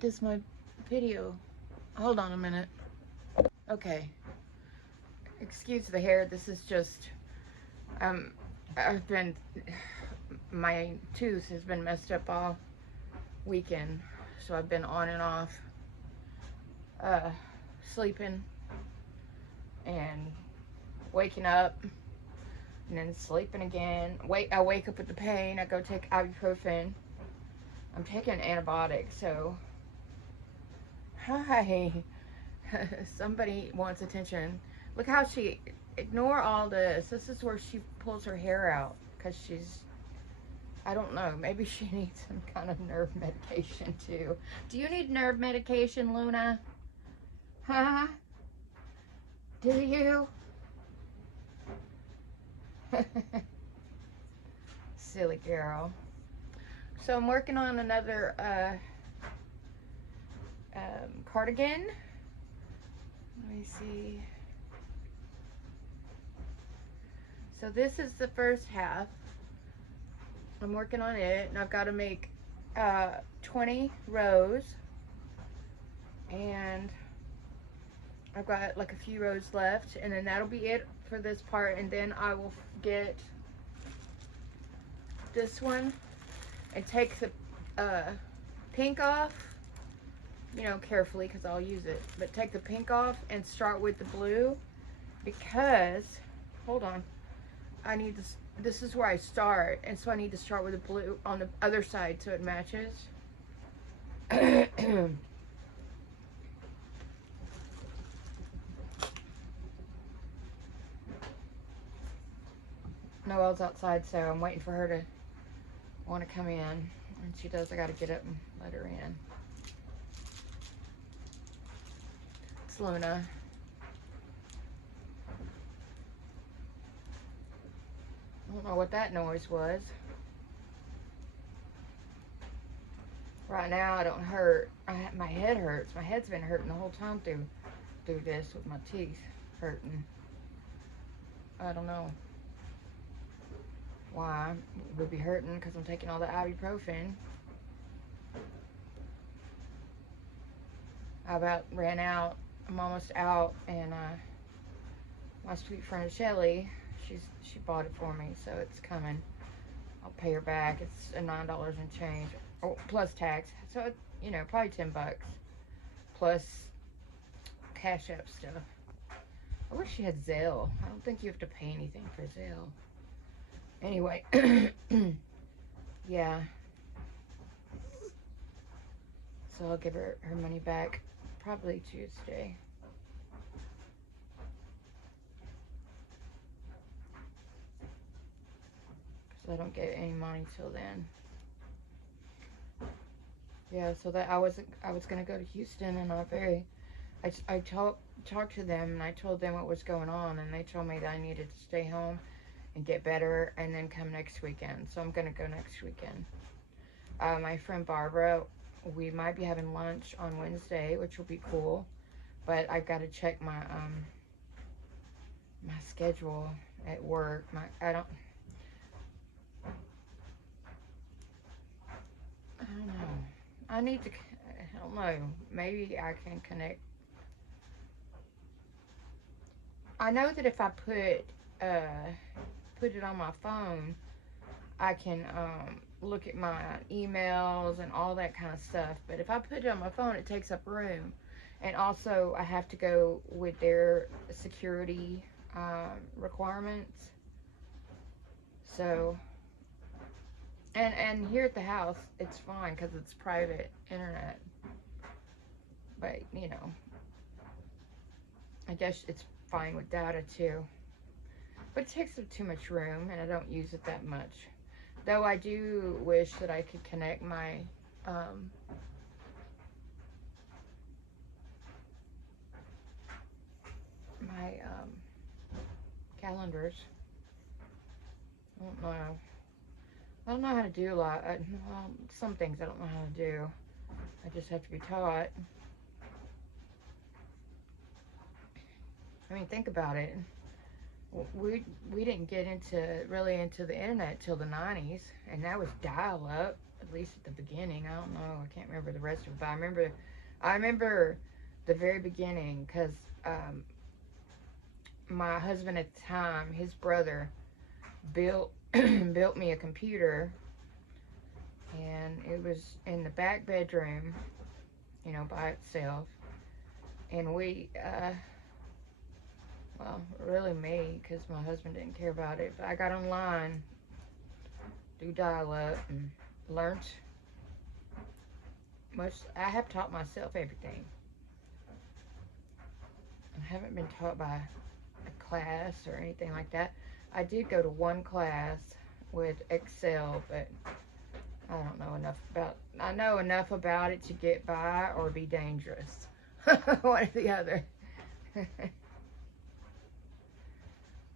does my video? Hold on a minute. Okay. Excuse the hair. This is just, my tooth has been messed up all weekend. So I've been on and off, sleeping and waking up and then sleeping again. I wake up with the pain. I go take ibuprofen. I'm taking an antibiotic, so hi. Somebody wants attention. Look how she, ignore all this. This is where she pulls her hair out because she's, I don't know, maybe she needs some kind of nerve medication too. Do you need nerve medication, Luna? Huh? Do you? Silly girl. So I'm working on another cardigan. Let me see. So this is the first half. I'm working on it, and I've got to make 20 rows, and I've got like a few rows left, and then that'll be it for this part. And then I will get this one and take the pink off, you know, carefully because I'll use it, but take the pink off and start with the blue, because hold on, I need this is where I start, and so I need to start with the blue on the other side so it matches. Noelle's outside, so I'm waiting for her to want to come in. When she does, I got to get up and let her in. It's Luna. I don't know what that noise was. Right now I don't hurt. My head hurts. My head's been hurting the whole time through this with my teeth hurting. I don't know why it would be hurting, because I'm taking all the ibuprofen. I about ran out. I'm almost out, and my sweet friend Shelly, she bought it for me, so it's coming. I'll pay her back. It's $9 and change, plus tax. So it, you know, probably $10 plus Cash App stuff. I wish she had Zelle. I don't think you have to pay anything for Zelle. Anyway, yeah. So I'll give her her money back probably Tuesday. I don't get any money till then. Yeah, so that I was gonna go to Houston, and I talked to them, and I told them what was going on, and they told me that I needed to stay home and get better and then come next weekend. So I'm gonna go next weekend. My friend Barbara, we might be having lunch on Wednesday, which will be cool, but I've got to check my my schedule at work. I don't know. I don't know. Maybe I can connect. I know that if I put it on my phone, I can look at my emails and all that kind of stuff. But if I put it on my phone, it takes up room. And also, I have to go with their security requirements. So, and here at the house, it's fine because it's private internet. But, you know, I guess it's fine with data too. But it takes up too much room, and I don't use it that much. Though I do wish that I could connect my calendars. I don't know. I don't know how to do a lot. Well, some things I don't know how to do. I just have to be taught. I mean, think about it. We didn't get really into the internet till the 90s, and that was dial-up. At least at the beginning. I don't know. I can't remember the rest of it, but I remember the very beginning because my husband at the time, his brother, built built me a computer, and it was in the back bedroom, you know, by itself. And we, well, really me, because my husband didn't care about it, but I got online, do dial-up, and learned much. I have taught myself everything. I haven't been taught by a class or anything like that. I did go to one class with Excel, but I don't know enough about, I know enough about it to get by or be dangerous. One or the other.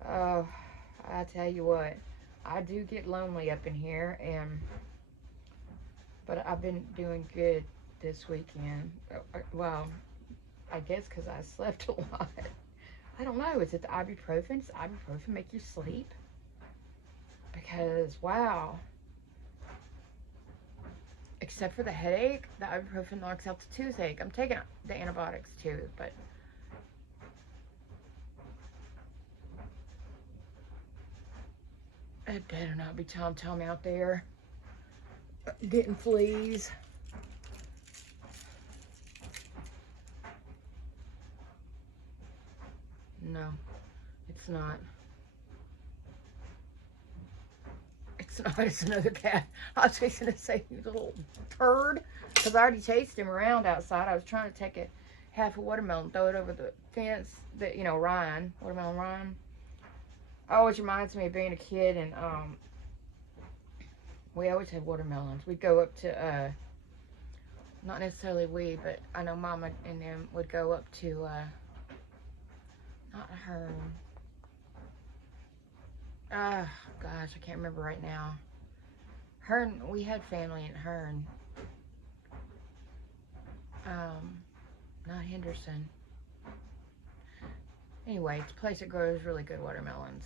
Oh, I tell you what, I do get lonely up in here, but I've been doing good this weekend. Well, I guess because I slept a lot. I don't know. Is it the ibuprofen? Does ibuprofen make you sleep? Because, wow. Except for the headache, the ibuprofen knocks out the toothache. I'm taking the antibiotics too, but it better not be Tom out there getting fleas. No, it's not. It's not. It's another cat. I was just gonna say, you little turd, because I already chased him around outside. I was trying to take half a watermelon, throw it over the fence. That, you know, Ryan, watermelon Ryan. Always reminds me of being a kid, and we always had watermelons. We'd go up to not necessarily we, but I know Mama and them would go up to not Hearn. Oh, gosh, I can't remember right now. Hearn, we had family in Hearn. Not Henderson. Anyway, it's a place that grows really good watermelons.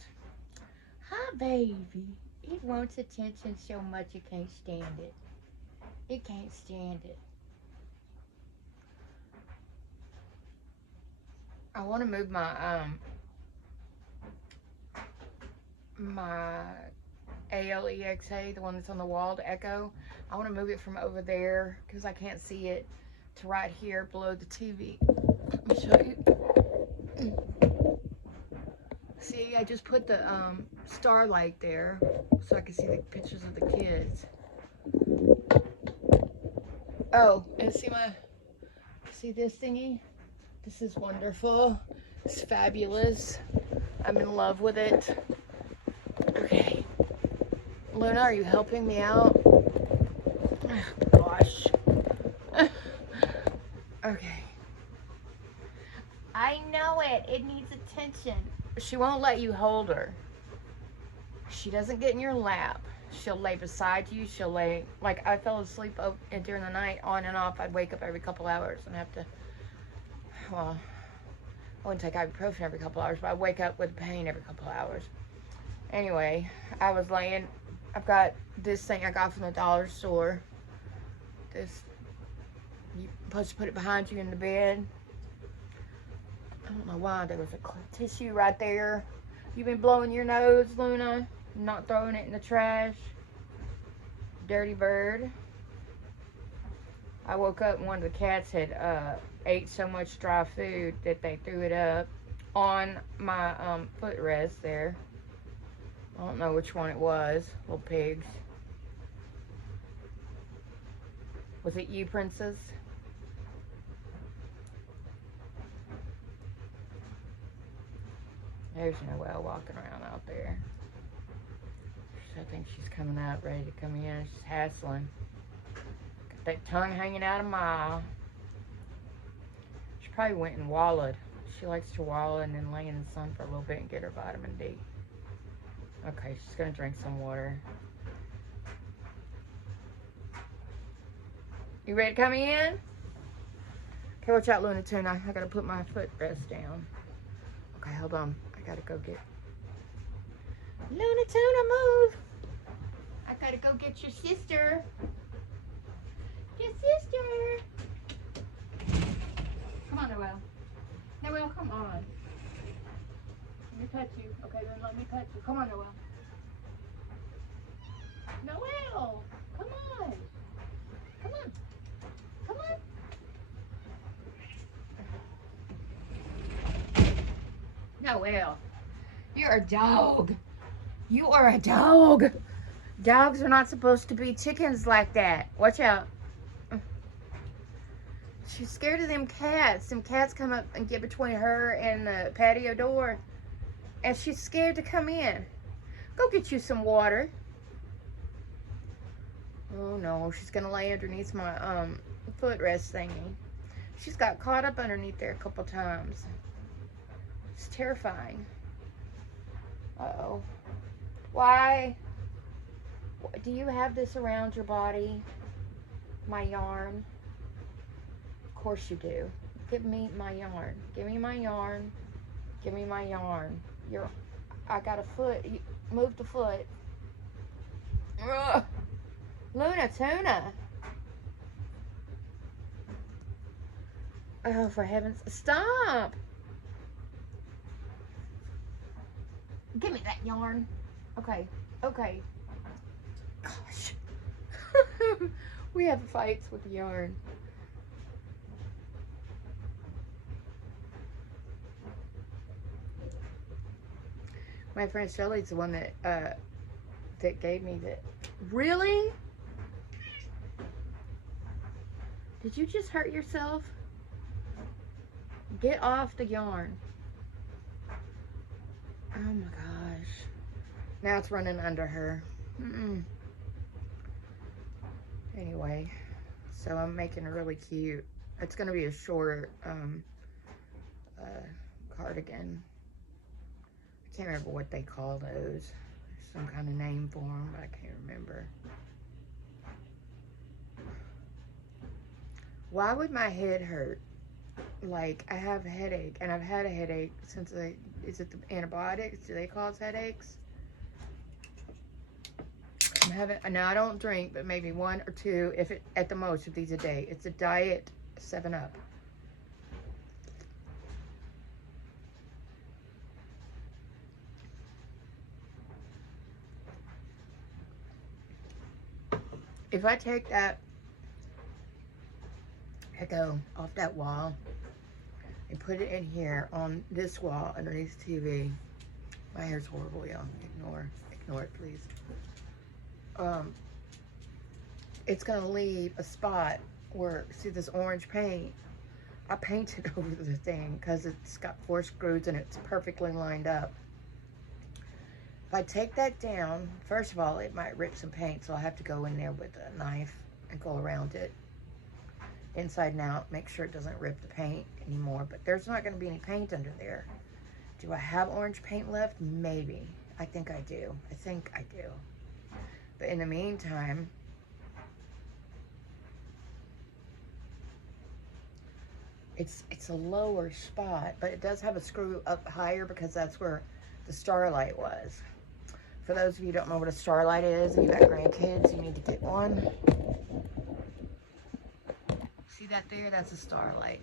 Hi, baby. It wants attention so much it can't stand it. It can't stand it. I want to move my my Alexa, the one that's on the wall, to Echo. I want to move it from over there because I can't see it to right here below the TV. Let me show you. See, I just put the starlight there so I can see the pictures of the kids. Oh, and see this thingy? This is wonderful. It's fabulous. I'm in love with it. Okay. Luna, are you helping me out? Oh, gosh. Okay. I know it. It needs attention. She won't let you hold her. She doesn't get in your lap. She'll lay beside you. She'll lay, like, I fell asleep during the night on and off. I'd wake up every couple hours and have to, well, I wouldn't take ibuprofen every couple hours, but I'd wake up with pain every couple hours. Anyway, I was laying, I've got this thing I got from the dollar store. This, you're supposed to put it behind you in the bed. I don't know why there was a tissue right there. You been blowing your nose, Luna? Not throwing it in the trash? Dirty bird. I woke up and one of the cats had ate so much dry food that they threw it up on my footrest there. I don't know which one it was. Little pigs. Was it you, Princess? There's Noelle walking around out there. I think she's coming out ready to come in. She's hassling. Got that tongue hanging out a mile. She probably went and wallowed. She likes to wallow and then lay in the sun for a little bit and get her vitamin D. Okay, she's gonna drink some water. You ready to come in? Okay, watch out, Luna Tuna. I gotta put my footrest down. Okay, hold on. I gotta go get... Luna Tuna, move! I gotta go get your sister. Your sister. Come on, Noelle. Noelle, come on. Let me touch you. Okay, then let me touch you. Come on, Noelle. Noelle, come on. Come on. Come on. Noelle, you're a dog. You are a dog. Dogs are not supposed to be chickens like that. Watch out. She's scared of them cats. Them cats come up and get between her and the patio door. And she's scared to come in. Go get you some water. Oh no, she's gonna lay underneath my footrest thingy. She's got caught up underneath there a couple times. It's terrifying. Uh-oh. Why? Do you have this around your body? My yarn? Of course you do. Give me my yarn. Give me my yarn. Give me my yarn. I got a foot. Move the foot. Ugh. Luna Tuna. Oh, for heaven's... Stop! Give me that yarn. Okay. Okay. Gosh. We have fights with yarn. My friend Shelley's the one that gave me that. Really? Did you just hurt yourself? Get off the yarn. Oh my gosh. Now it's running under her. Anyway, so I'm making a really cute, it's going to be a shorter cardigan. I can't remember what they call those. There's some kind of name for them, but I can't remember. Why would my head hurt? Like, I have a headache, and I've had a headache since is it the antibiotics? Do they cause headaches? I'm having, now I don't drink, but maybe 1 or 2, if it, at the most, of these a day. It's a diet 7-Up. If I take that echo off that wall and put it in here on this wall underneath the TV, my hair's horrible, y'all. Ignore it, please. It's gonna leave a spot where, see this orange paint? I painted over the thing because it's got 4 screws and it's perfectly lined up. If I take that down, first of all, it might rip some paint, so I'll have to go in there with a knife and go around it inside and out, make sure it doesn't rip the paint anymore. But there's not going to be any paint under there. Do I have orange paint left? Maybe. I think I do. I think I do. But in the meantime, it's a lower spot, but it does have a screw up higher because that's where the starlight was. For those of you who don't know what a starlight is, and you got grandkids, you need to get one. See that there? That's a starlight.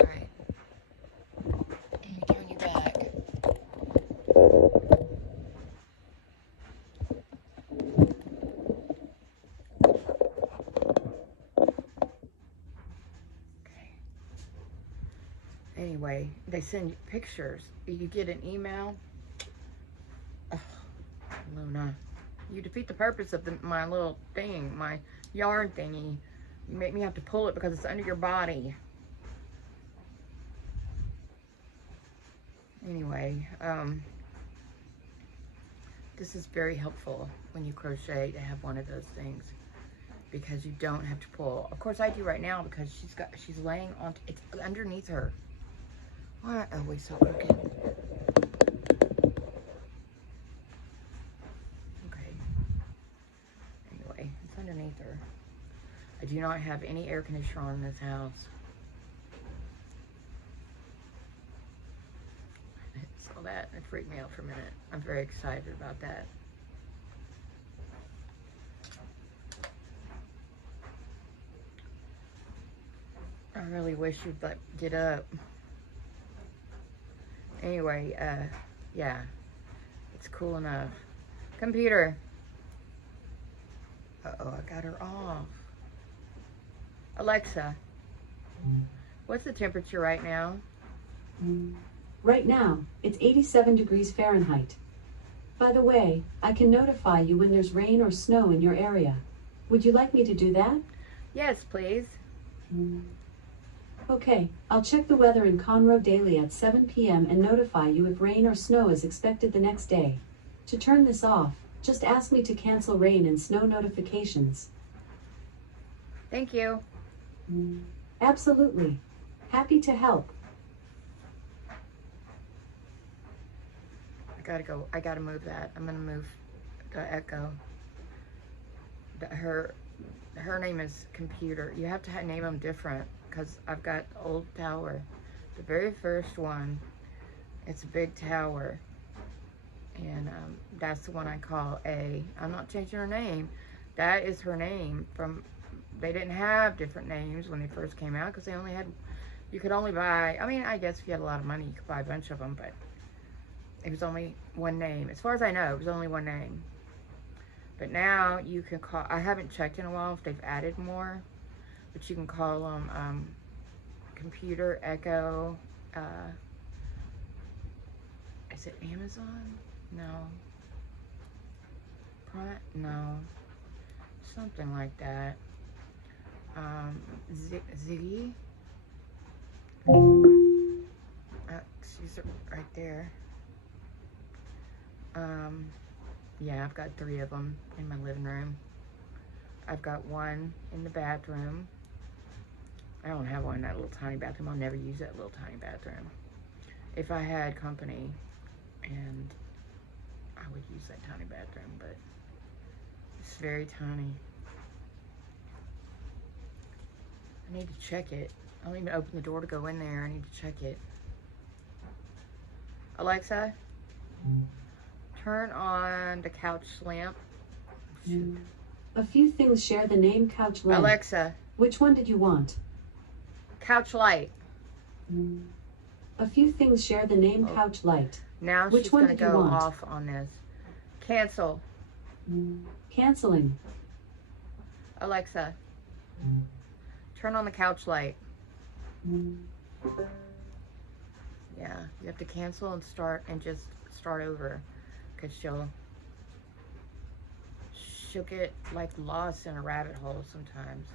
Alright. Let me turn you back. Anyway, they send you pictures. You get an email. Oh, Luna, you defeat the purpose of my little thing, my yarn thingy. You make me have to pull it because it's under your body. Anyway, this is very helpful when you crochet to have one of those things, because you don't have to pull. Of course I do right now because she's laying on, it's underneath her. Why are we so crooked? Okay. Anyway, it's underneath her. I do not have any air conditioner on in this house. I saw that and it freaked me out for a minute. I'm very excited about that. really wish you'd like get up. Anyway, yeah, it's cool enough. Computer. Uh-oh, I got her off. Alexa, what's the temperature right now? Right now, it's 87 degrees Fahrenheit. By the way, I can notify you when there's rain or snow in your area. Would you like me to do that? Yes, please. Okay, I'll check the weather in Conroe daily at 7 p.m. and notify you if rain or snow is expected the next day. To turn this off, just ask me to cancel rain and snow notifications. Thank you. Absolutely. Happy to help. I gotta move that. I'm gonna move the echo. Her name is Computer. You have to name them different because I've got Old Tower. The very first one, it's a big tower. And that's the one I call A. I'm not changing her name. That is her name from, they didn't have different names when they first came out because they only had, you could only buy, I mean, I guess if you had a lot of money, you could buy a bunch of them, but it was only one name. As far as I know, it was only one name. But now you can call, I haven't checked in a while if they've added more, but you can call them Computer, Echo, is it Amazon? No. Prime? No. Something like that. Ziggy? She's right there. Yeah, I've got 3 of them in my living room. I've got one in the bathroom. I don't have one in that little tiny bathroom. I'll never use that little tiny bathroom. If I had company, and I would use that tiny bathroom, but it's very tiny. I need to check it. I don't even open the door to go in there. I need to check it. Alexa, turn on the couch lamp. A few things share the name couch lamp. Alexa. Which one did you want? Couch light. A few things share the name couch light. Now Which she's one going to did you go want? off on this. Cancel. Canceling. Alexa, turn on the couch light. Yeah, you have to cancel and just start over, because she'll get like lost in a rabbit hole sometimes.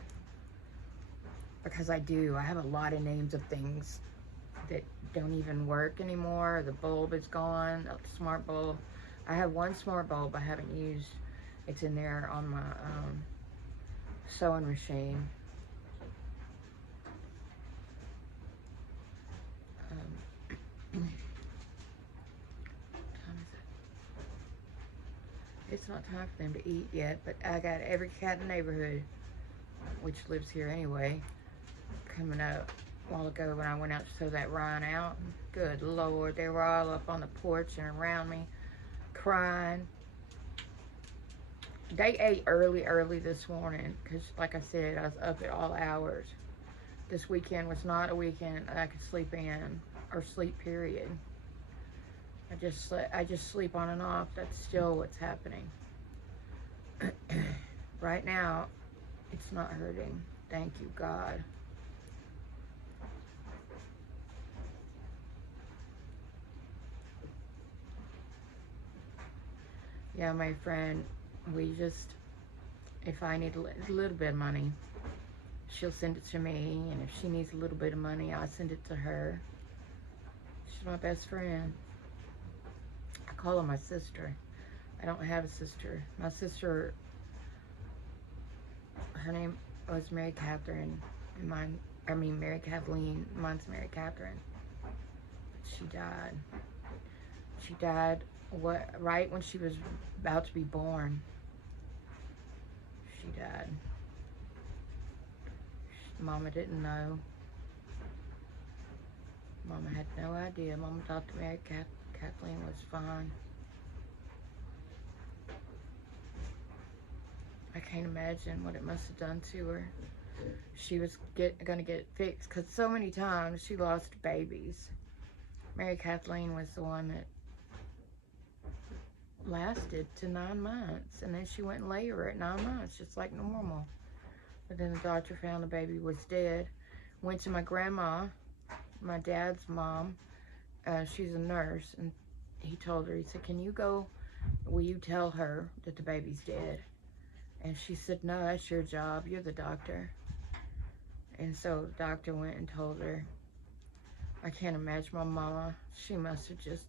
Because I have a lot of names of things that don't even work anymore. The bulb is gone, a smart bulb. I have one smart bulb I haven't used. It's in there on my sewing machine. It's not time for them to eat yet, but I got every cat in the neighborhood, which lives here anyway, coming up. A while ago when I went out to sew that Ryan out. Good Lord, they were all up on the porch and around me, crying. They ate early this morning, because like I said, I was up at all hours. This weekend was not a weekend I could sleep in, or sleep period. I just sleep on and off. That's still what's happening. Right now, it's not hurting. Thank you, God. Yeah, my friend, if I need a little bit of money, she'll send it to me, and if she needs a little bit of money, I'll send it to her. She's my best friend. I call her my sister. I don't have a sister. My sister, her name was Mary Catherine, and Mary Kathleen. Mine's Mary Catherine. She died. She died right when she was about to be born. She died. Mama didn't know. Mama had no idea. Mama thought that Mary Kathleen was fine. I can't imagine what it must have done to her. she was gonna get it fixed, because so many times she lost babies. Mary Kathleen was the one that lasted to 9 months, and then she went in labor at 9 months, just like normal. But then the doctor found the baby was dead. Went to my grandma, my dad's mom. She's a nurse, and he told her, he said, can you go, will you tell her that the baby's dead? And she said, no, that's your job, you're the doctor. And so the doctor went and told her. I can't imagine my mama, she must have just,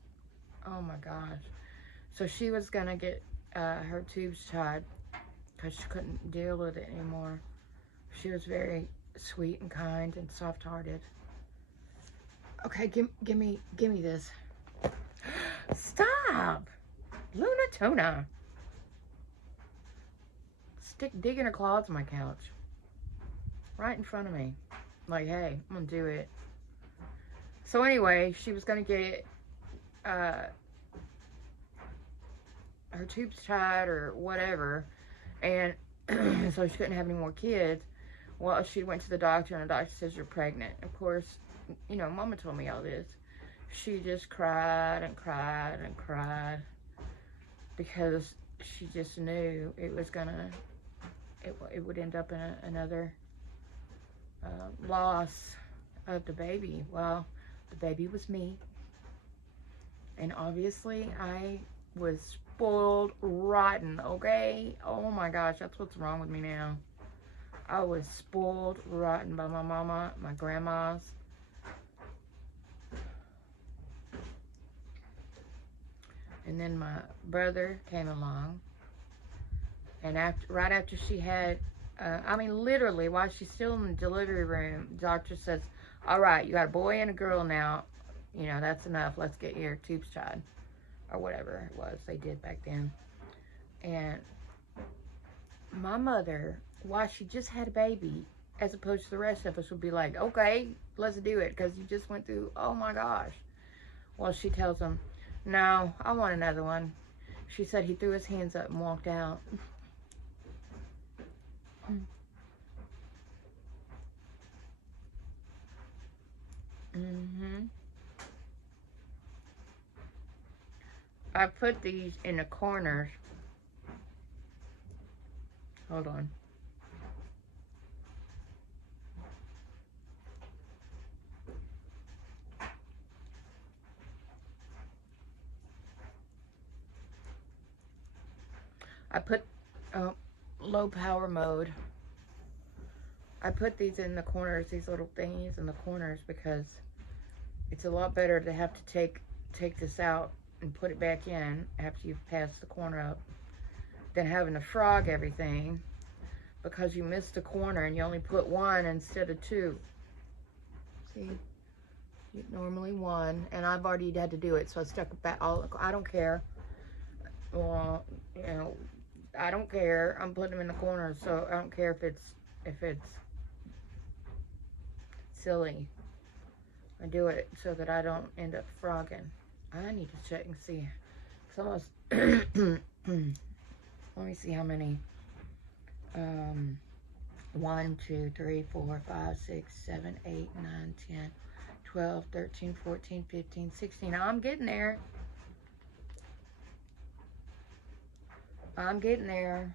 oh my gosh. So she was gonna get her tubes tied because she couldn't deal with it anymore. She was very sweet and kind and soft-hearted. Okay, give me this. Stop, Luna Tuna. Stick digging her claws on my couch, right in front of me. Like, hey, I'm gonna do it. So anyway, she was gonna get her tubes tied or whatever, and so she couldn't have any more kids. Well, she went to the doctor, and the doctor says, you're pregnant. Of course, you know, Mama told me all this. She just cried and cried and cried because she just knew it was gonna, it would end up in another loss of the baby. Well, the baby was me, and obviously I was spoiled rotten, okay? Oh my gosh, that's what's wrong with me now. I was spoiled rotten by my mama, my grandmas. And then my brother came along, and right after she had, I mean, literally, while she's still in the delivery room, the doctor says, all right, you got a boy and a girl now. You know, that's enough. Let's get your tubes tied. Or whatever it was they did back then. And my mother, while she just had a baby, as opposed to the rest of us, would be like, okay, let's do it, because you just went through, oh my gosh. Well, she tells him, no, I want another one. She said he threw his hands up and walked out. I put these in the corners. Hold on. I put low power mode. I put these in the corners, these little thingies in the corners, because it's a lot better to have to take this out and put it back in after you've passed the corner up than having to frog everything because you missed a corner and you only put one instead of two. See, normally one, and I've already had to do it, so I stuck it back. I don't care. Well, you know, I don't care. I'm putting them in the corners, so I don't care if it's silly. I do it so that I don't end up frogging. I need to check and see. It's almost, let me see how many. 1, 2, 3, 4, 5, 6, 7, 8, 9, 10, 12, 13, 14, 15, 16. I'm getting there. I'm getting there.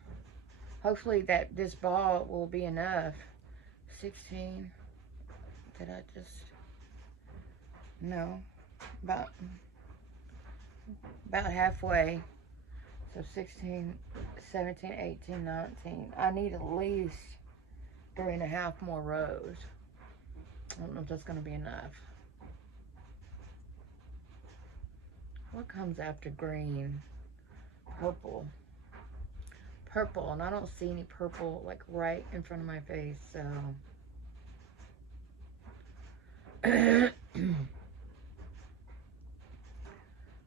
Hopefully that this ball will be enough. 16. Did I just... No. About halfway. So 16, 17, 18, 19. I need at least 3.5 more rows. I don't know if that's going to be enough. What comes after green? Purple. Purple, and I don't see any purple like right in front of my face, so I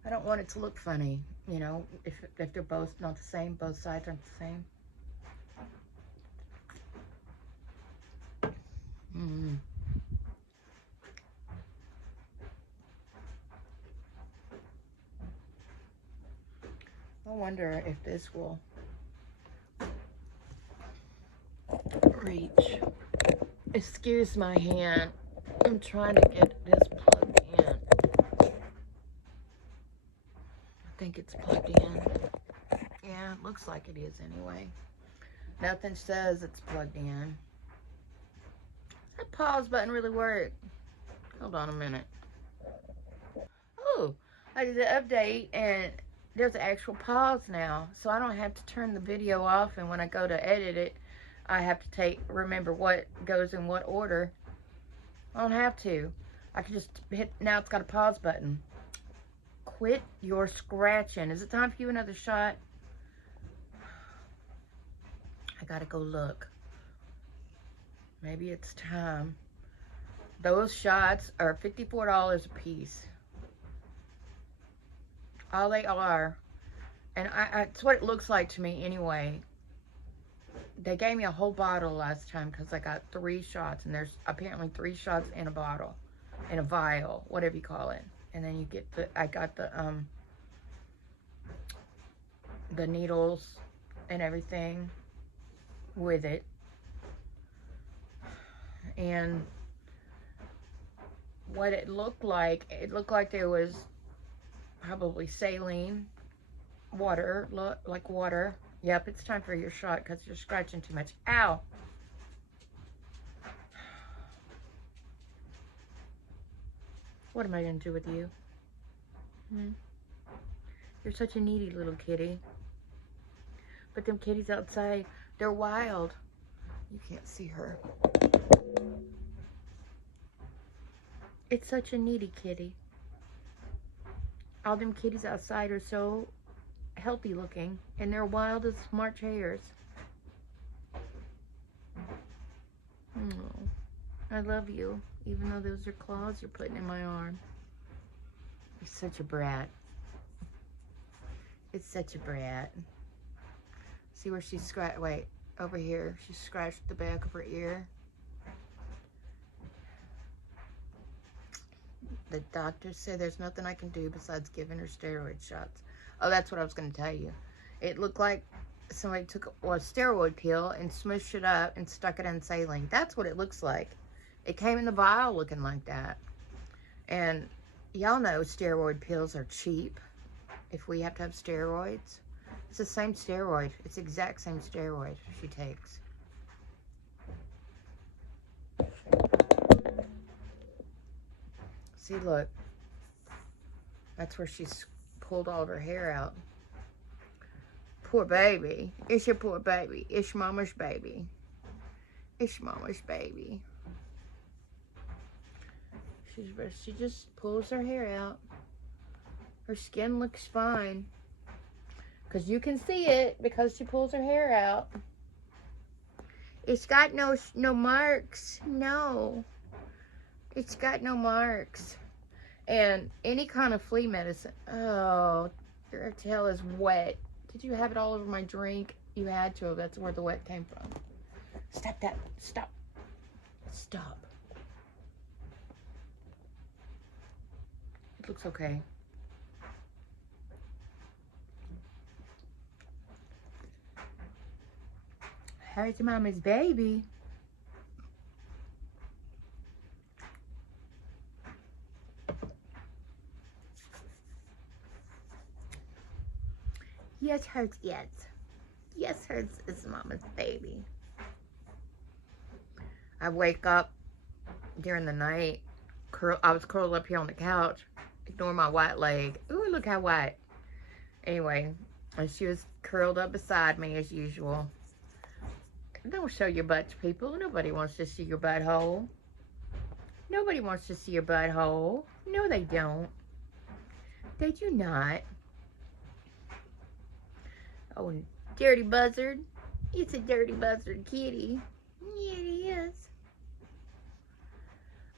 don't want it to look funny, you know, if they're both not the same, both sides aren't the same. I wonder if this will reach. Excuse my hand. I'm trying to get this plugged in. I think it's plugged in. Yeah, it looks like it is anyway. Nothing says it's plugged in. Does that pause button really work? Hold on a minute. Oh, I did an update and there's an actual pause now. So I don't have to turn the video off, and when I go to edit it, I have to remember what goes in what order. I don't have to. I can just hit, now it's got a pause button. Quit your scratching. Is it time for you another shot? I gotta go look. Maybe it's time. Those shots are $54 a piece. All they are. And it's what it looks like to me anyway. They gave me a whole bottle last time because I got 3 shots. And there's apparently 3 shots in a bottle. In a vial. Whatever you call it. And then you get I got the needles and everything with it. And what it looked like there was probably saline, water, like water. Yep, it's time for your shot because you're scratching too much. Ow! What am I going to do with you? You're such a needy little kitty. But them kitties outside, they're wild. You can't see her. It's such a needy kitty. All them kitties outside are so healthy looking, and they're wild as March hares. Oh, I love you, even though those are claws you're putting in my arm. You're such a brat. It's such a brat. See where she's scratched? Wait, over here. She scratched the back of her ear. The doctor said there's nothing I can do besides giving her steroid shots. Oh, that's what I was going to tell you. It looked like somebody took a steroid pill and smushed it up and stuck it in saline. That's what it looks like. It came in the vial looking like that. And y'all know steroid pills are cheap if we have to have steroids. It's the same steroid. It's the exact same steroid she takes. See, look. That's where she's pulled all of her hair out. Poor baby. It's your poor baby. It's mama's baby. It's mama's baby. She just pulls her hair out. Her skin looks fine. Because you can see it because she pulls her hair out. It's got no marks. No. It's got no marks. And any kind of flea medicine. Oh, your tail is wet. Did you have it all over my drink? You had to. That's where the wet came from. Stop that. Stop. Stop. It looks okay. How's your mama's baby? Yes, hers, yes. Yes, hers is mama's baby. I wake up during the night. I was curled up here on the couch. Ignore my white leg. Ooh, look how white. Anyway, and she was curled up beside me as usual. Don't show your butt to people. Nobody wants to see your butthole. Nobody wants to see your butthole. No, they don't. They do not. Oh, dirty buzzard. It's a dirty buzzard kitty. Yeah, it is.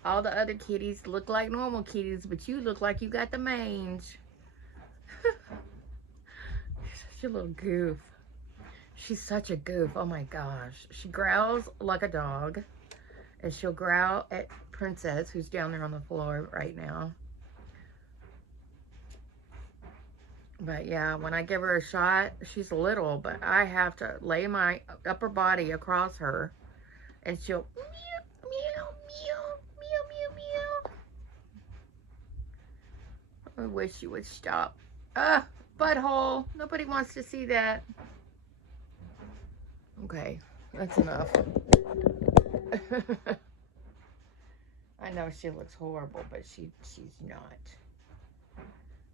All the other kitties look like normal kitties, but you look like you got the mange. Such a little goof. She's such a goof. Oh my gosh. She growls like a dog. And she'll growl at Princess, who's down there on the floor right now. But yeah, when I give her a shot, she's little, but I have to lay my upper body across her. And she'll meow, I wish you would stop. Ah, butthole. Nobody wants to see that. Okay, that's enough. I know she looks horrible, but she's not.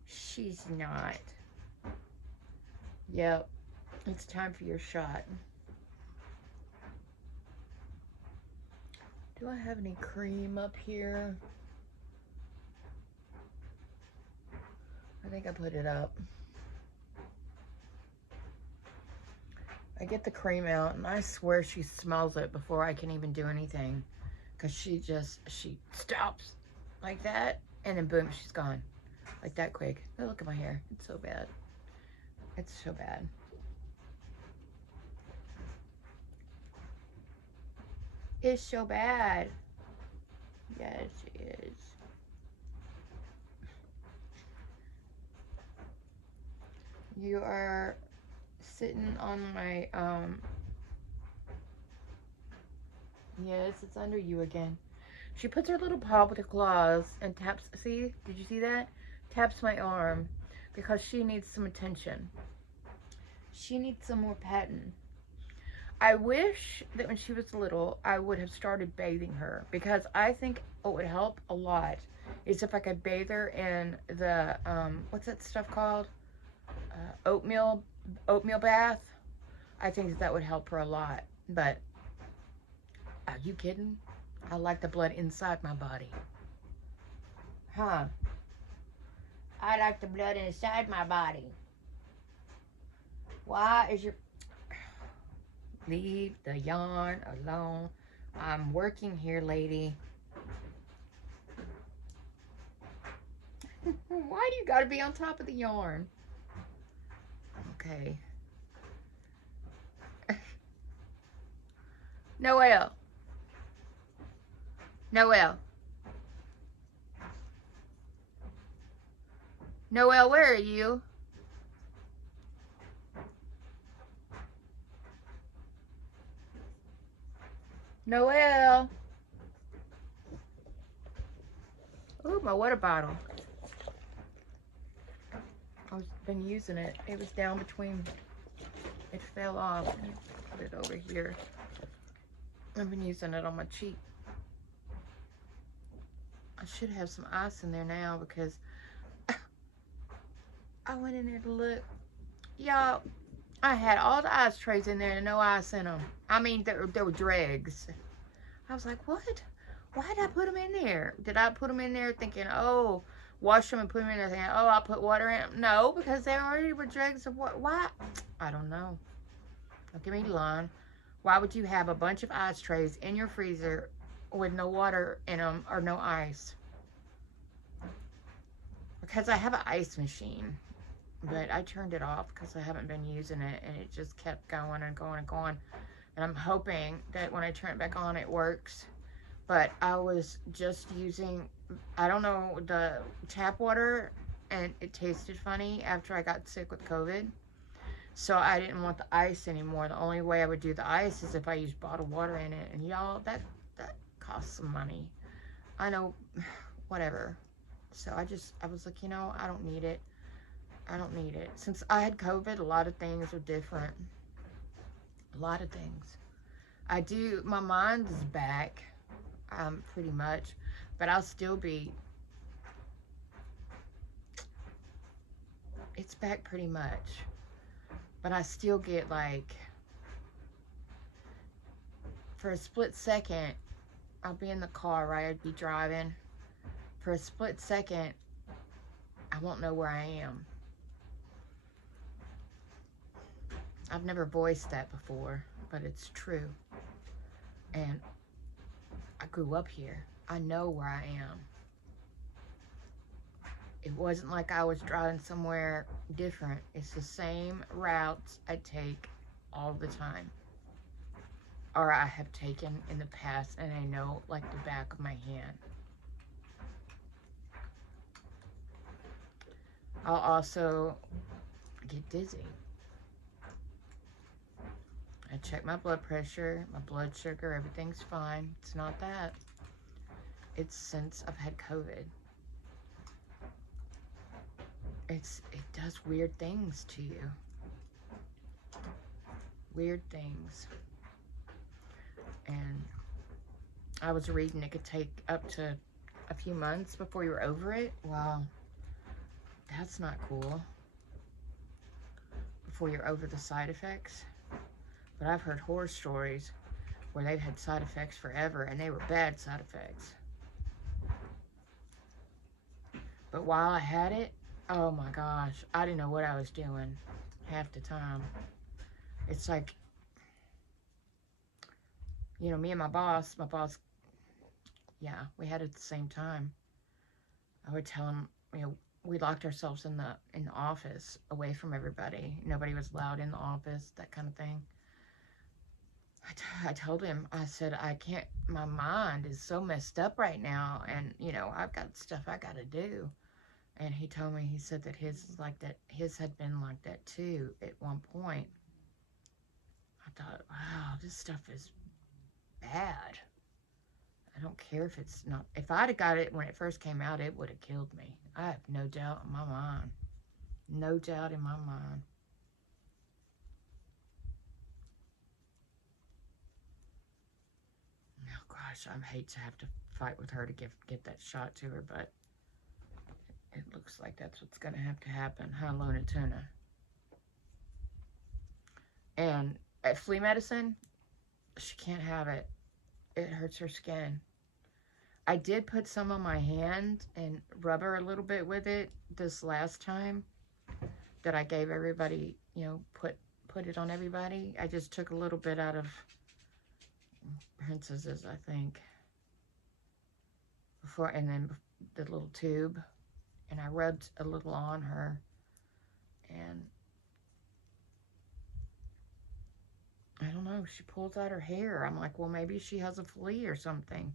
She's not. Yep, it's time for your shot. Do I have any cream up here? I think I put it up. I get the cream out, and I swear she smells it before I can even do anything. Because she stops like that, and then boom, she's gone. Like that quick. Oh, look at my hair. It's so bad. It's so bad. It's so bad. Yes, it is. You are sitting on my, yes, it's under you again. She puts her little paw with her claws and taps, see? Did you see that? Taps my arm because she needs some attention. She needs some more petting. I wish that when she was little, I would have started bathing her, because I think what would help a lot is if I could bathe her in the, what's that stuff called? Oatmeal bath. I think that would help her a lot. But, are you kidding? I like the blood inside my body. Huh? I like the blood inside my body. Why is your... Leave the yarn alone. I'm working here, lady. Why do you gotta be on top of the yarn? Okay. Noelle. Noelle. Noelle, where are you? Noelle. Ooh, my water bottle. I've been using it. It was down between, it fell off. Put it over here. I've been using it on my cheek. I should have some ice in there now, because I went in there to look. Y'all, I had all the ice trays in there and no ice in them. I mean, there were dregs. I was like, what? Why did I put them in there? Did I put them in there thinking, oh, wash them and put them in there thinking, oh, I'll put water in them? No, because they already were dregs of what? Why? I don't know. Don't give me the line. Why would you have a bunch of ice trays in your freezer with no water in them or no ice? Because I have an ice machine, but I turned it off because I haven't been using it, and it just kept going and going and going. And I'm hoping that when I turn it back on, it works. But I was just using, I don't know, the tap water, and it tasted funny after I got sick with COVID. So I didn't want the ice anymore. The only way I would do the ice is if I used bottled water in it. And y'all, that costs some money. I know, whatever. So I was like, you know, I don't need it. I don't need it. Since I had COVID, a lot of things are different. A lot of things. My mind is back, pretty much. But I'll still be, it's back pretty much. But I still get like, for a split second, I'll be in the car, right? I'd be driving. For a split second, I won't know where I am. I've never voiced that before, but it's true. And I grew up here. I know where I am. It wasn't like I was driving somewhere different. It's the same routes I take all the time. Or I have taken in the past, and I know like the back of my hand. I'll also get dizzy. I check my blood pressure, my blood sugar, everything's fine. It's not that. It's since I've had COVID. it does weird things to you. Weird things. And I was reading it could take up to a few months before you're over it. Wow, that's not cool. Before you're over the side effects. But I've heard horror stories where they've had side effects forever, and they were bad side effects. But while I had it, oh my gosh, I didn't know what I was doing half the time. It's like, you know, me and my boss, yeah, we had it at the same time. I would tell him, you know, we locked ourselves in the office away from everybody. Nobody was allowed in the office, that kind of thing. I told him, I said, I can't, my mind is so messed up right now, and, you know, I've got stuff I got to do. And he told me, he said that his is like that, his had been like that too at one point. I thought, wow, this stuff is bad. I don't care if it's not, if I'd have got it when it first came out, it would have killed me. I have no doubt in my mind. No doubt in my mind. Oh gosh, I hate to have to fight with her to get that shot to her, but it looks like that's what's going to have to happen. Huh, Luna Tuna? And at flea medicine, she can't have it. It hurts her skin. I did put some on my hand and rub her a little bit with it this last time that I gave everybody, you know, put it on everybody. I just took a little bit out of Princess's, I think, before, and then the little tube, and I rubbed a little on her, and I don't know, she pulls out her hair. I'm like, well, maybe she has a flea or something.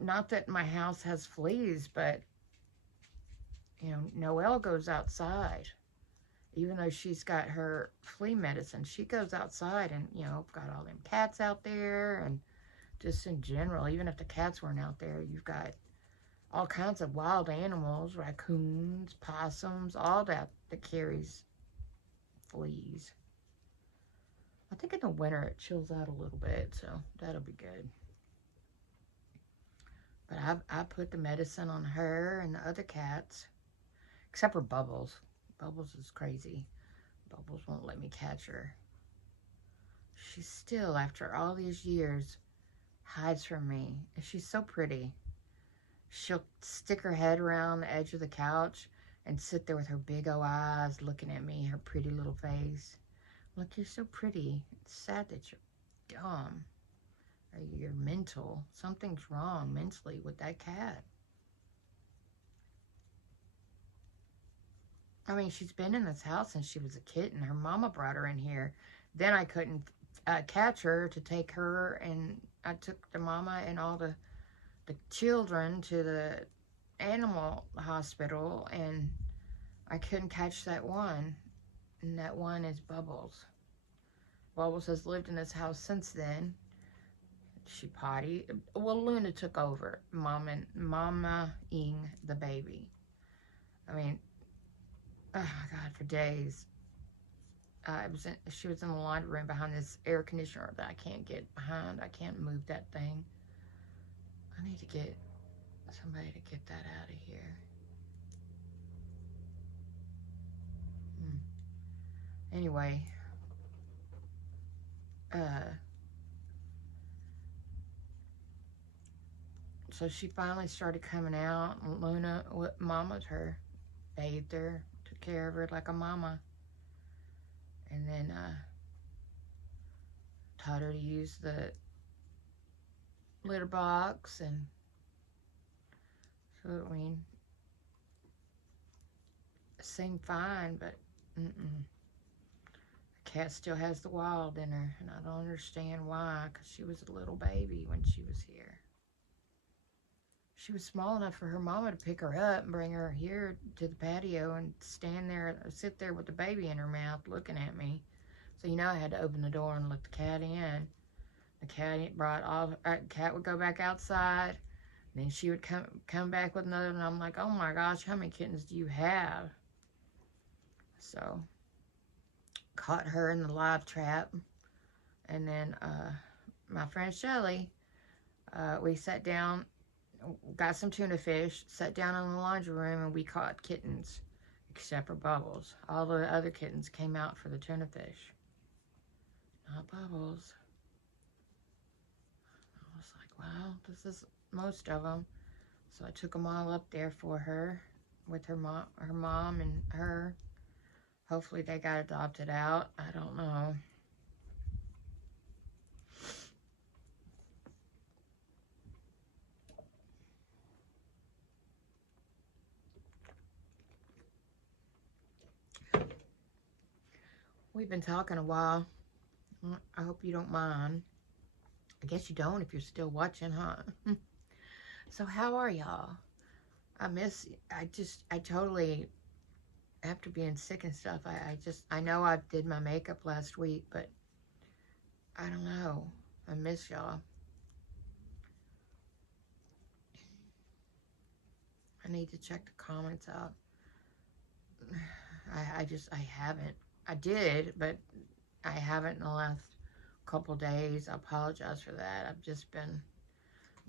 Not that my house has fleas, but, you know, Noelle goes outside. Even though she's got her flea medicine, she goes outside and, you know, got all them cats out there, and just in general, even if the cats weren't out there, you've got all kinds of wild animals, raccoons, possums, all that carries fleas. I think in the winter it chills out a little bit, so that'll be good. But I put the medicine on her and the other cats, except for Bubbles. Bubbles is crazy. Bubbles won't let me catch her. She still, after all these years, hides from me. And she's so pretty. She'll stick her head around the edge of the couch and sit there with her big old eyes looking at me, her pretty little face. Look, you're so pretty. It's sad that you're dumb. Or you're mental. Something's wrong mentally with that cat. I mean, she's been in this house since she was a kitten. Her mama brought her in here. Then I couldn't catch her to take her, and I took the mama and all the children to the animal hospital, and I couldn't catch that one. And that one is Bubbles. Bubbles has lived in this house since then. She potty. Well, Luna took over, mama-ing the baby. I mean, oh my God, for days. She was in the laundry room behind this air conditioner that I can't get behind. I can't move that thing. I need to get somebody to get that out of here. Anyway, so she finally started coming out, and Luna mamaed her, bathed her, took care of her like a mama, and then taught her to use the litter box, and so, I mean, seemed fine, but the cat still has the wild in her, and I don't understand why, because she was a little baby when she was here. She was small enough for her mama to pick her up and bring her here to the patio and stand there, sit there with the baby in her mouth looking at me. So, you know, I had to open the door and let the cat in. The cat brought all, cat would go back outside. Then she would come back with another, and I'm like, oh my gosh, how many kittens do you have? So, caught her in the live trap. And then my friend Shelly, we sat down, got some tuna fish, sat down in the laundry room, and we caught kittens, except for Bubbles. All the other kittens came out for the tuna fish. Not Bubbles. I was like, well, this is most of them. So I took them all up there for her with her mom and her. Hopefully they got adopted out. I don't know. We've been talking a while. I hope you don't mind. I guess you don't if you're still watching, huh? So how are y'all? I totally, after being sick and stuff, I know I did my makeup last week, but I don't know. I miss y'all. I need to check the comments out. I haven't. I did, but I haven't in the last couple days. I apologize for that. I've just been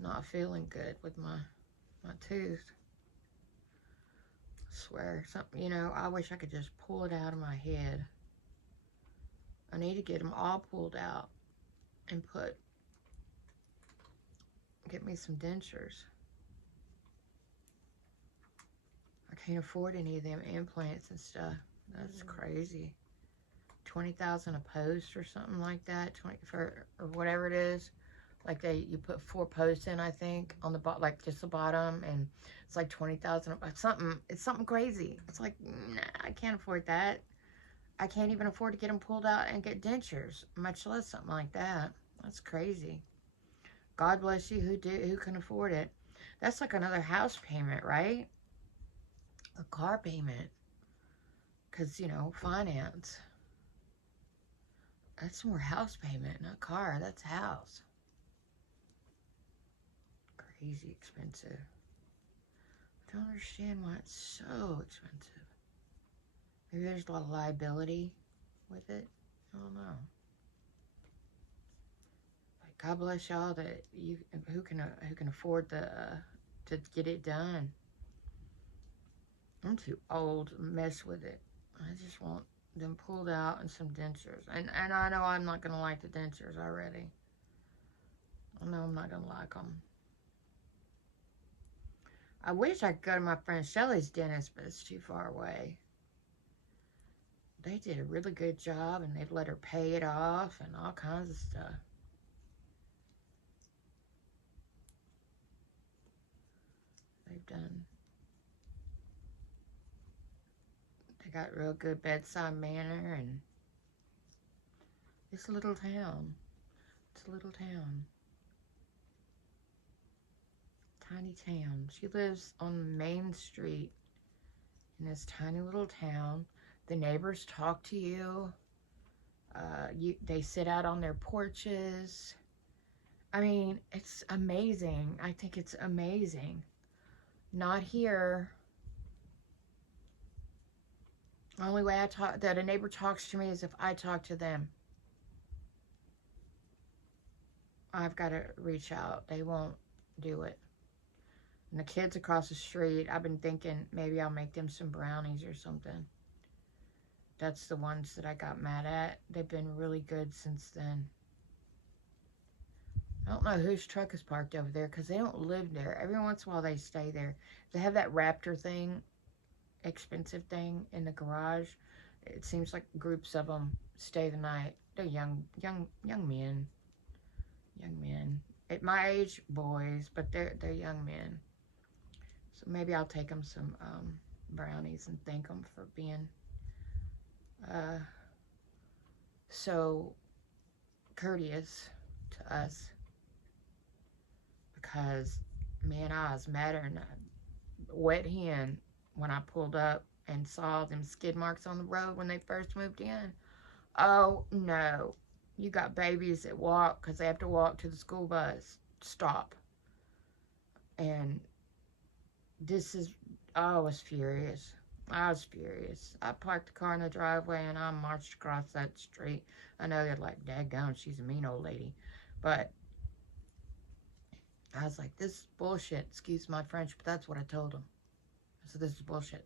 not feeling good with my tooth. I swear, something, I wish I could just pull it out of my head. I need to get them all pulled out and get me some dentures. I can't afford any of them implants and stuff. That's crazy. 20,000 a post or something like that. Or whatever it is. Like you put 4 posts in, I think, on the bottom, like just the bottom, and it's like 20,000. It's something crazy. It's like, nah, I can't afford that. I can't even afford to get them pulled out and get dentures, much less something like that. That's crazy. God bless you who can afford it. That's like another house payment, right? A car payment. Because, finance. That's more house payment, not car. That's house. Crazy expensive. I don't understand why it's so expensive. Maybe there's a lot of liability with it. I don't know. But God bless y'all that who can afford to get it done. I'm too old to mess with it. I just want them pulled out and some dentures. And I know I'm not gonna like the dentures already. I know I'm not gonna like them. I wish I could go to my friend Shelly's dentist, but it's too far away. They did a really good job, and they've let her pay it off and all kinds of stuff. They got real good bedside manner, and it's a little town. It's a little town. Tiny town. She lives on Main Street in this tiny little town. The neighbors talk to you. They sit out on their porches. I mean, it's amazing. I think it's amazing. Not here. The only way that a neighbor talks to me is if I talk to them. I've got to reach out. They won't do it. And the kids across the street, I've been thinking maybe I'll make them some brownies or something. That's the ones that I got mad at. They've been really good since then. I don't know whose truck is parked over there because they don't live there. Every once in a while they stay there. They have that Raptor thing, expensive thing in the garage. It seems like groups of them stay the night. They're young men. Young men. At my age, boys, but they're young men. So maybe I'll take them some brownies and thank them for being so courteous to us. Because, man, I was madder than a wet hen when I pulled up and saw them skid marks on the road when they first moved in. Oh, no. You got babies that walk because they have to walk to the school bus. Stop. And this is, I was furious. I was furious. I parked the car in the driveway and I marched across that street. I know they're like, daggone, she's a mean old lady. But I was like, this is bullshit. Excuse my French, but that's what I told them. I said, this is bullshit.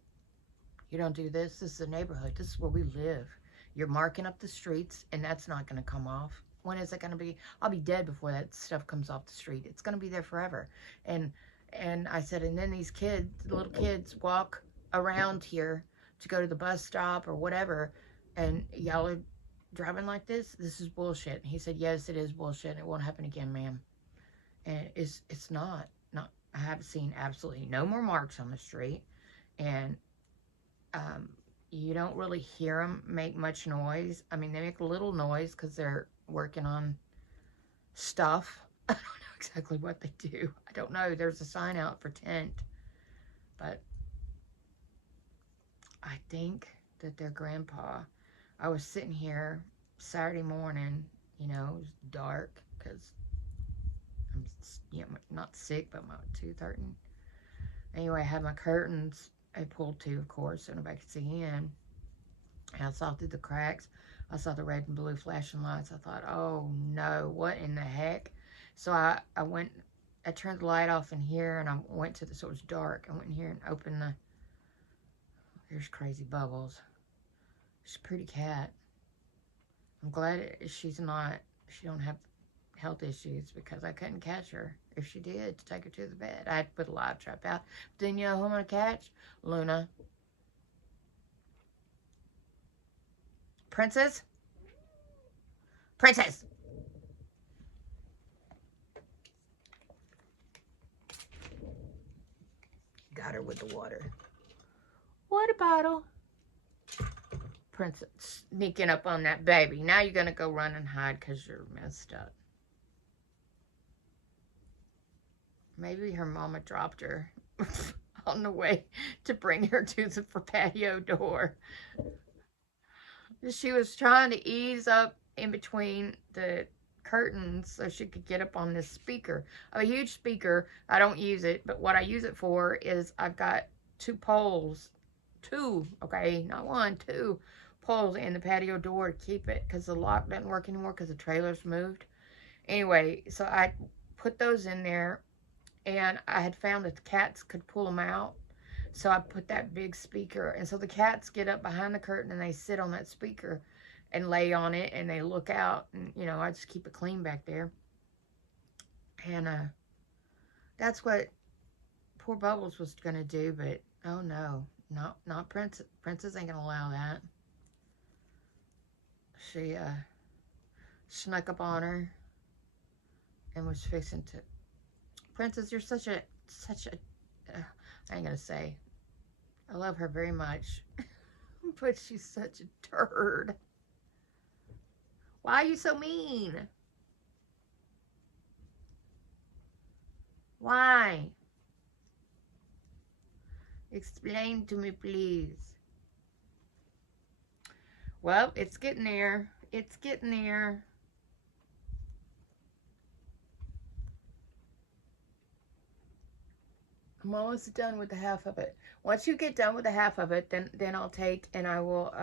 You don't do this. This is a neighborhood. This is where we live. You're marking up the streets, and that's not going to come off. When is it going to be? I'll be dead before that stuff comes off the street. It's going to be there forever. And I said, and then these kids, little kids, walk around here to go to the bus stop or whatever, and y'all are driving like this? This is bullshit. And he said, yes, it is bullshit. It won't happen again, ma'am. And it's not. I have seen absolutely no more marks on the street. And you don't really hear them make much noise. I mean, they make a little noise because they're working on stuff. I don't know exactly what they do. I don't know. There's a sign out for tent. But I think that their grandpa, I was sitting here Saturday morning, you know, it was dark because I'm, you know, not sick, but my tooth hurting. Anyway, I had my curtains, I pulled to, of course, so nobody could see in. And I saw through the cracks. I saw the red and blue flashing lights. I thought, oh no, what in the heck? So I went, I turned the light off in here and I went to the, so it was dark. I went in here and opened the, there's crazy bubbles. She's a pretty cat. I'm glad she's not, she don't have health issues because I couldn't catch her. If she did, to take her to the vet, I had to put a live trap out. But then you know who I'm going to catch? Luna. Princess? Princess! Got her with the water. Water bottle. Princess sneaking up on that baby. Now you're going to go run and hide because you're messed up. Maybe her mama dropped her on the way to bring her to the patio door. She was trying to ease up in between the curtains so she could get up on this speaker. I have a huge speaker. I don't use it, but what I use it for is I've got two poles. Two, okay, not one, two poles in the patio door to keep it because the lock doesn't work anymore because the trailer's moved. Anyway, so I put those in there. And I had found that the cats could pull them out. So I put that big speaker. And so the cats get up behind the curtain and they sit on that speaker and lay on it and they look out. And, you know, I just keep it clean back there. And that's what poor Bubbles was going to do. But, oh no, not Princess. Princess ain't going to allow that. She snuck up on her and was fixing to... Princess, you're such a, I ain't gonna say, I love her very much, but she's such a turd. Why are you so mean? Why? Explain to me, please. Well, it's getting there. It's getting there. I'm almost done with the half of it. Once you get done with the half of it, then I'll take and I will,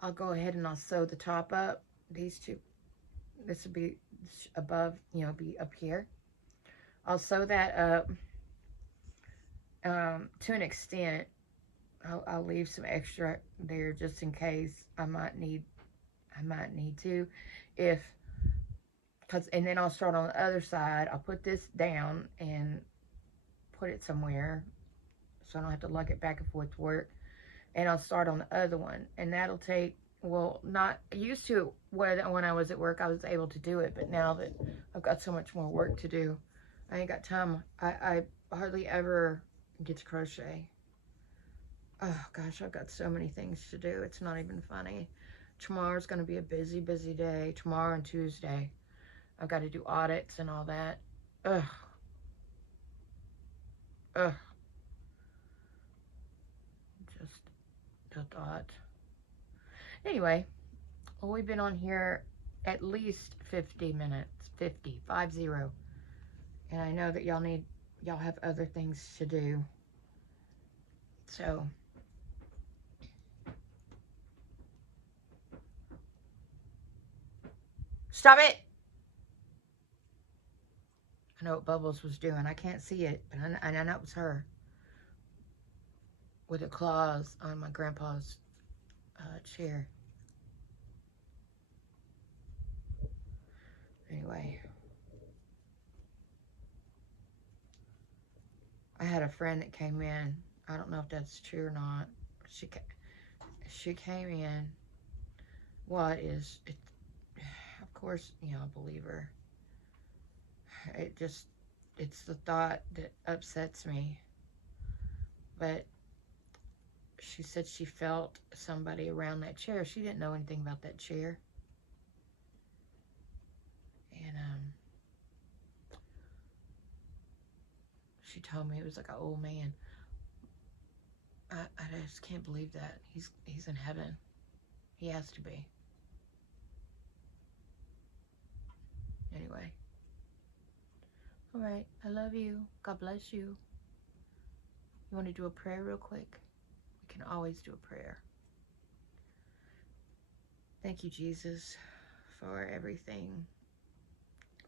I'll go ahead and I'll sew the top up. These two, this will be above, you know, be up here. I'll sew that up to an extent. I'll leave some extra there just in case I might need to. And then I'll start on the other side. I'll put this down and put it somewhere so I don't have to lug it back and forth to work. And I'll start on the other one. And that'll take, well, not used to when I was at work, I was able to do it. But now that I've got so much more work to do, I ain't got time. I hardly ever get to crochet. Oh, gosh, I've got so many things to do. It's not even funny. Tomorrow's going to be a busy, busy day. Tomorrow and Tuesday. I've got to do audits and all that. Ugh. Ugh. Just the thought. Anyway, well, we've been on here at least 50 minutes. 50. And I know that y'all have other things to do. So stop it. I know what Bubbles was doing. I can't see it, but I know it was her with the claws on my grandpa's chair. Anyway, I had a friend that came in. I don't know if that's true or not. She came in. What is it? Of course, you know, I believe her. It's the thought that upsets me. But she said she felt somebody around that chair. She didn't know anything about that chair. And she told me it was like an old man. I just can't believe that. He's in heaven. He has to be. Anyway. All right. I love you. God bless you. You want to do a prayer real quick? We can always do a prayer. Thank you, Jesus, for everything.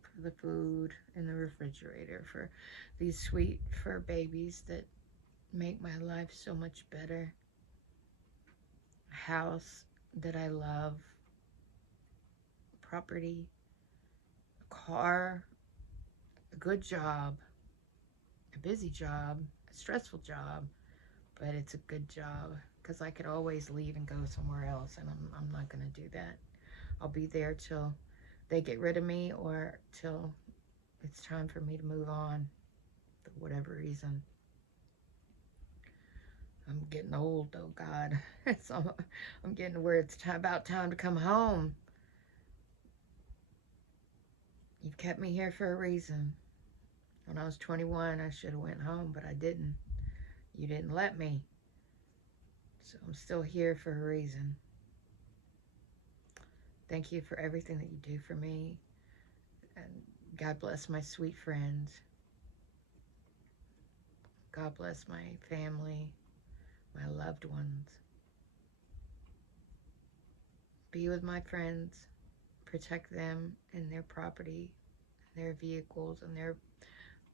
For the food in the refrigerator. For these sweet fur babies that make my life so much better. A house that I love. Property. A car. A good job. A busy job. A stressful job. But it's a good job. Because I could always leave and go somewhere else. And I'm not going to do that. I'll be there till they get rid of me. Or till it's time for me to move on. For whatever reason. I'm getting old, though, God. So I'm getting to where it's about time to come home. You've kept me here for a reason. When I was 21, I should have went home, but I didn't. You didn't let me. So I'm still here for a reason. Thank you for everything that you do for me. And God bless my sweet friends. God bless my family. My loved ones. Be with my friends. Protect them and their property, and their vehicles, and their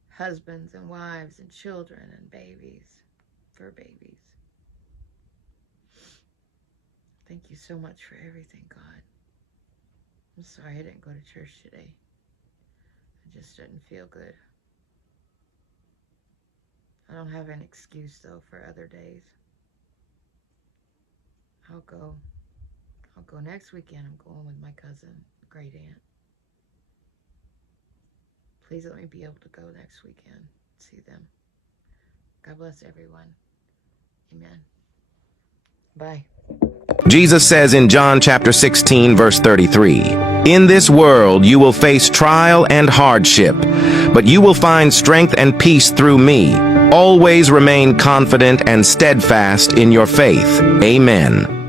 husbands and wives and children and babies, fur babies. Thank you so much for everything, God. I'm sorry I didn't go to church today. I just didn't feel good. I don't have an excuse, though, for other days. I'll go next weekend. I'm going with my cousin, great aunt. Please let me be able to go next weekend, see them. God bless everyone. Amen. Bye. Jesus says in John chapter 16, verse 33, "In this world you will face trial and hardship, but you will find strength and peace through me. Always remain confident and steadfast in your faith." Amen.